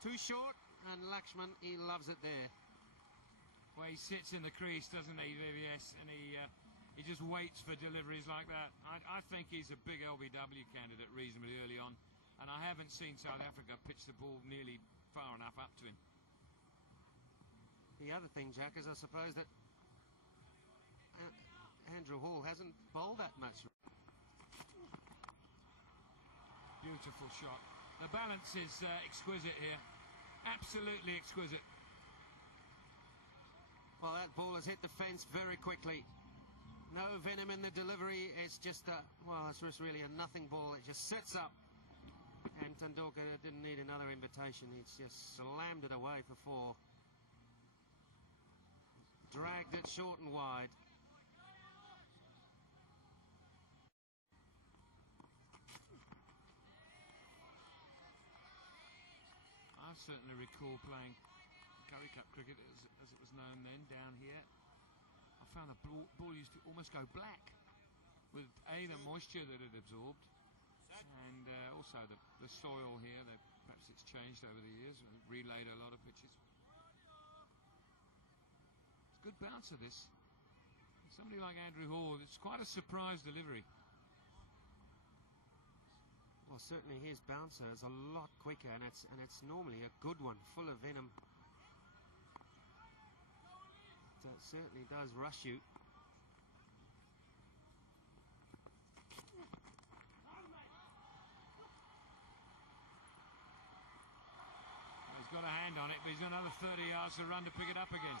Too short, and Lakshman, he loves it there. Well, he sits in the crease, doesn't he, VVS, and he just waits for deliveries like that. I think he's a big LBW candidate reasonably early on, and I haven't seen South Africa pitch the ball nearly far enough up to him. The other thing, Jack, is I suppose that Andrew Hall hasn't bowled that much. Beautiful shot. The balance is exquisite here. Absolutely exquisite. Well, that ball has hit the fence very quickly. No venom in the delivery. It's just well, it's just really a nothing ball. It just sits up. And Tendulkar didn't need another invitation. He's just slammed it away for 4. Dragged it short and wide. I certainly recall playing Curry Cup cricket as it was known then down here. I found the ball used to almost go black with the moisture that it absorbed, and also the soil here. Perhaps it's changed over the years. We've relayed a lot of pitches. It's a good bouncer, this. Somebody like Andrew Hall, it's quite a surprise delivery. Well, certainly his bouncer is a lot quicker, and it's normally a good one, full of venom. So it certainly does rush you. Well, he's got a hand on it, but he's got another 30 yards to run to pick it up again.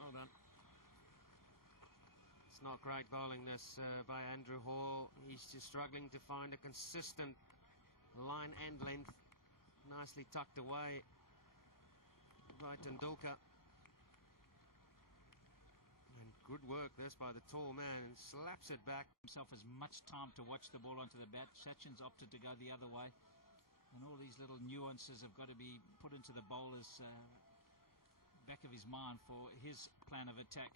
Well done. It's not great bowling this by Andrew Hall. He's just struggling to find a consistent line and length. Nicely tucked away by Tendulkar. And good work this by the tall man, and slaps it back. Himself as much time to watch the ball onto the bat. Sachin's opted to go the other way. And all these little nuances have got to be put into the bowler's back of his mind for his plan of attack.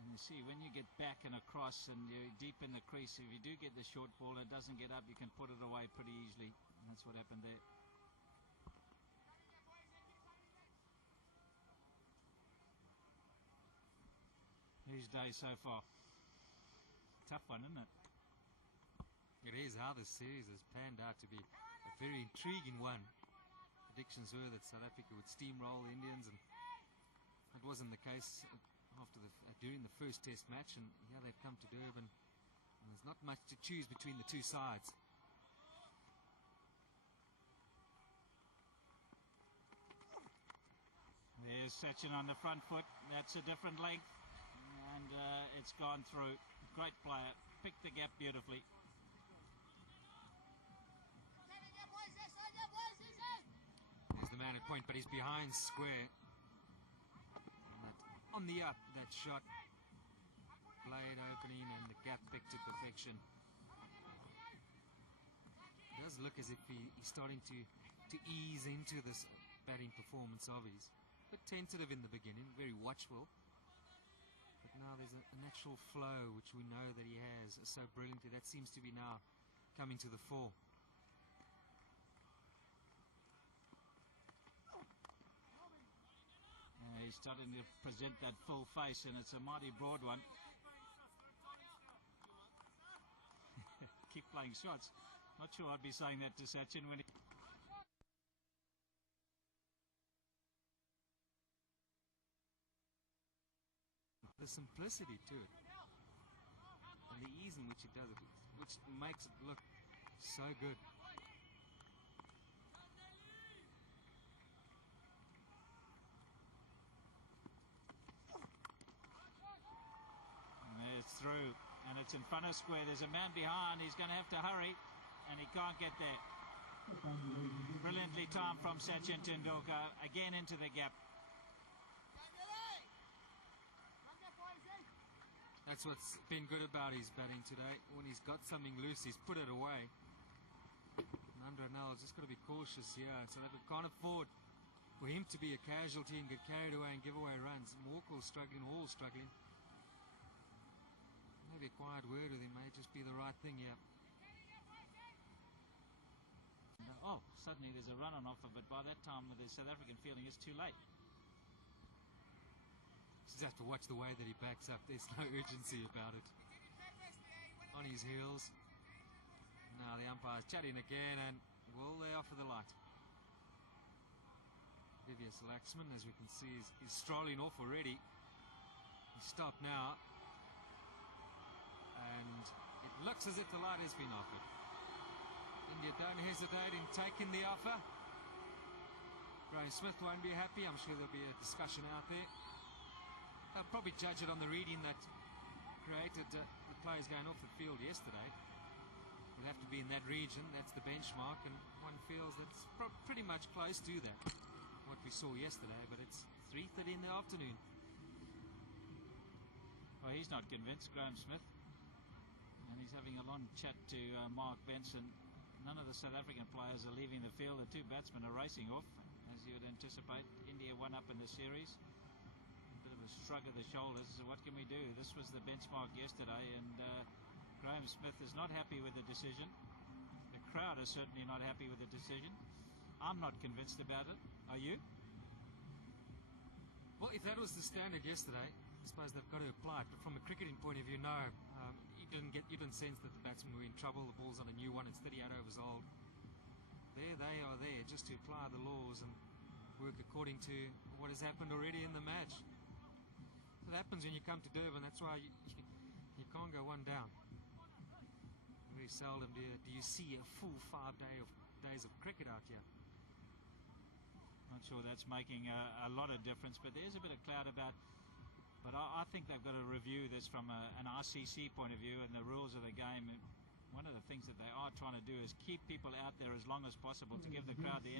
And you see, when you get back and across and you're deep in the crease, if you do get the short ball and it doesn't get up, you can put it away pretty easily. And that's what happened there. His day so far. Tough one, isn't it? It is. How this series has panned out to be a very intriguing one. Predictions were that South Africa would steamroll the Indians, and that wasn't the case after during the first Test match. And here they've come to Durban, and there's not much to choose between the two sides. There's Sachin on the front foot. That's a different length, and it's gone through. Great player. Picked the gap beautifully. There's the man at point, but he's behind square. And that, on the up, that shot. Blade opening and the gap picked to perfection. It does look as if he's starting to ease into this batting performance of his. A bit tentative in the beginning, very watchful. But now there's a natural flow, which we know that he has so brilliantly. That seems to be now coming to the fore. He's starting to present that full face, and it's a mighty broad one. Keep playing shots. Not sure I'd be saying that to Sachin when he... The simplicity to it, and the ease in which it does it, which makes it look so good. And it's through, and it's in front of square. There's a man behind. He's going to have to hurry, and he can't get there. Brilliantly timed from Sachin Tendulkar, again into the gap. That's what's been good about his batting today. When he's got something loose, he's put it away. And Andre Nell's just got to be cautious here. So they can't afford for him to be a casualty and get carried away and give away runs. Morkel's struggling, Hall's struggling. maybe a quiet word with him may just be the right thing here. Oh, suddenly there's a run on offer, but by that time the South African feeling is too late. Just have to watch the way that he backs up. There's no urgency about it. On his heels. Now the umpire's chatting again, and will they offer the light? Vivius Laxman, as we can see, is strolling off already. He's stopped now. And it looks as if the light has been offered. India don't hesitate in taking the offer. Graham Smith won't be happy. I'm sure there'll be a discussion out there. They'll probably judge it on the reading that created the players going off the field yesterday. You'll have to be in that region. That's the benchmark, and one feels that's pretty much close to that, what we saw yesterday, but it's 3:30 in the afternoon. Well, he's not convinced, Graham Smith. And he's having a long chat to Mark Benson. None of the South African players are leaving the field. The two batsmen are racing off, as you would anticipate. India one up in the series. A bit of a shrug of the shoulders. So what can we do? This was the benchmark yesterday, and Graham Smith is not happy with the decision. The crowd are certainly not happy with the decision. I'm not convinced about it. Are you? Well, if that was the standard yesterday, I suppose they've got to apply it. But from a cricketing point of view, no. You didn't sense that the batsmen were in trouble. The ball's on a new one. It's 38 overs old. There they are there just to apply the laws and work according to what has happened already in the match. It happens when you come to Durban. That's why you can't go one down. Very seldom do you see a full 5 days of cricket out here. Not sure that's making a lot of difference, but there's a bit of cloud about. But I think they've got to review this from an RCC point of view and the rules of the game. One of the things that they are trying to do is keep people out there as long as possible to give the crowd the